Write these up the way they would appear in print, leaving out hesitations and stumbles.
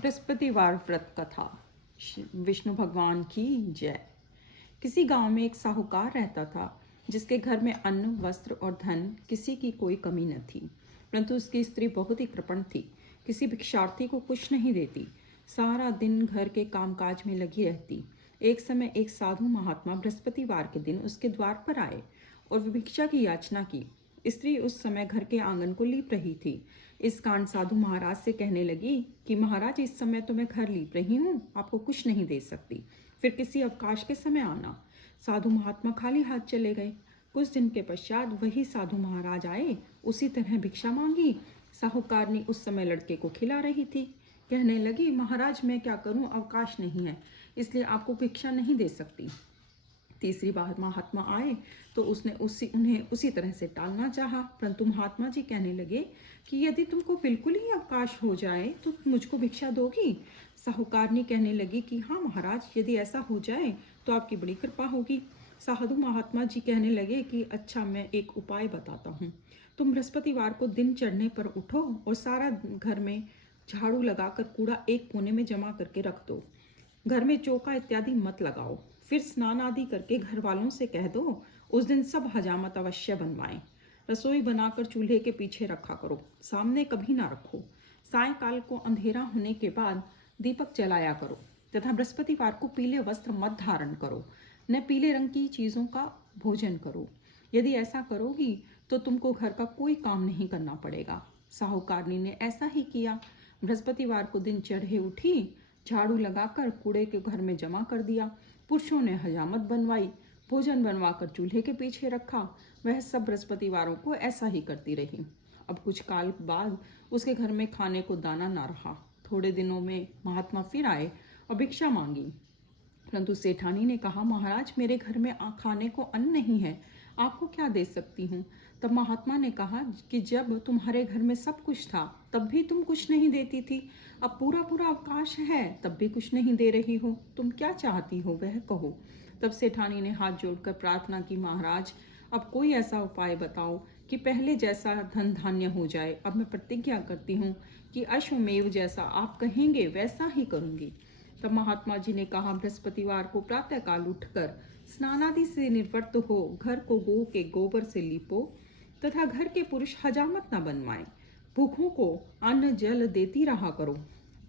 बृहस्पतिवार व्रत कथा। विष्णु भगवान की जय। किसी गांव में एक साहूकार रहता था जिसके घर में अन्न, वस्त्र और धन किसी की कोई कमी न थी। परंतु उसकी स्त्री बहुत ही कृपण थी, किसी भिक्षार्थी को कुछ नहीं देती, सारा दिन घर के कामकाज में लगी रहती। एक समय एक साधु महात्मा बृहस्पतिवार के दिन उसके द्वार पर आए और भिक्षा की याचना की। स्त्री उस समय घर के आंगन को लीप रही थी। इस कारण साधु महाराज से कहने लगी कि महाराज, इस समय तो मैं घर लीप रही हूँ, आपको कुछ नहीं दे सकती, फिर किसी अवकाश के समय आना। साधु महात्मा खाली हाथ चले गए। कुछ दिन के पश्चात वही साधु महाराज आए, उसी तरह भिक्षा मांगी। साहूकारनी उस समय लड़के को खिला रही थी। कहने लगी, महाराज मैं क्या करूं, अवकाश नहीं है, इसलिए आपको भिक्षा नहीं दे सकती। तीसरी बार महात्मा आए तो उसने उन्हें उसी तरह से टालना चाहा, परंतु महात्मा जी कहने लगे कि यदि तुमको बिल्कुल ही अवकाश हो जाए तो मुझको भिक्षा दोगी। साहूकारनी कहने लगी कि हाँ महाराज, यदि ऐसा हो जाए तो आपकी बड़ी कृपा होगी। साधु महात्मा जी कहने लगे कि अच्छा, मैं एक उपाय बताता हूँ। तुम बृहस्पतिवार को दिन चढ़ने पर उठो और सारा घर में झाड़ू लगाकर कूड़ा एक कोने में जमा करके रख दो। घर में चौका इत्यादि मत लगाओ। फिर स्नान आदि करके घर वालों से कह दो उस दिन सब हजामत अवश्य बनवाएं। रसोई बनाकर चूल्हे के पीछे रखा करो, सामने कभी ना रखो। सायंकाल को अंधेरा होने के बाद दीपक जलाया करो तथा बृहस्पतिवार को पीले वस्त्र मत धारण करो, न पीले रंग की चीजों का भोजन करो। यदि ऐसा करोगी तो तुमको घर का कोई काम नहीं करना पड़ेगा। साहूकारनी ने ऐसा ही किया। बृहस्पतिवार को दिन चढ़े उठी, झाड़ू लगाकर कूड़े के घर में जमा कर दिया। पुरुषों ने हजामत बनवाई, भोजन बनवाकर चूल्हे के पीछे रखा। वह सब बृहस्पतिवारों को ऐसा ही करती रही। अब कुछ काल बाद उसके घर में खाने को दाना ना रहा। थोड़े दिनों में महात्मा फिर आए और भिक्षा मांगी, परंतु सेठानी ने कहा, महाराज मेरे घर में खाने को अन्न नहीं है, आपको क्या दे सकती हूँ। तब महात्मा ने कहा कि जब तुम्हारे घर में सब कुछ था तब भी तुम कुछ नहीं देती थी, अब पूरा पूरा अवकाश है तब भी कुछ नहीं दे रही हो, तुम क्या चाहती हो वह कहो। तब सेठानी ने हाथ जोड़कर प्रार्थना की, महाराज अब कोई ऐसा उपाय बताओ कि पहले जैसा धन धान्य हो जाए। अब मैं प्रतिज्ञा करती हूँ कि अश्वमेव जैसा आप कहेंगे वैसा ही करूँगी। तब महात्मा जी ने कहा, बृहस्पतिवार को प्रातःकाल उठकर स्नानादि से निवृत्त हो घर को गौ के गोबर से लीपो तथा घर के पुरुष हजामत न बनवाएं। भूखों को अन्न जल देती रहा करो।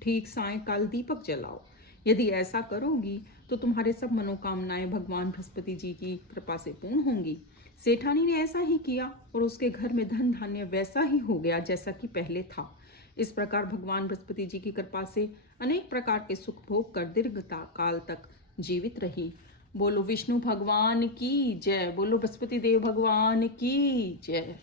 ठीक सायंकाल दीपक जलाओ। यदि ऐसा करोगी तो तुम्हारे सब मनोकामनाएं भगवान बृहस्पति जी की कृपा से पूर्ण होंगी। सेठानी ने ऐसा ही किया और उसके घर में धन धान्य वैसा ही हो गया जैसा कि पहले था। इस प्रकार भगवान बृहस्पति जी की कृपा से अनेक प्रकार के सुख भोग कर दीर्घता काल तक जीवित रही। बोलो विष्णु भगवान की जय, बोलो बृहस्पति देव भगवान की जय।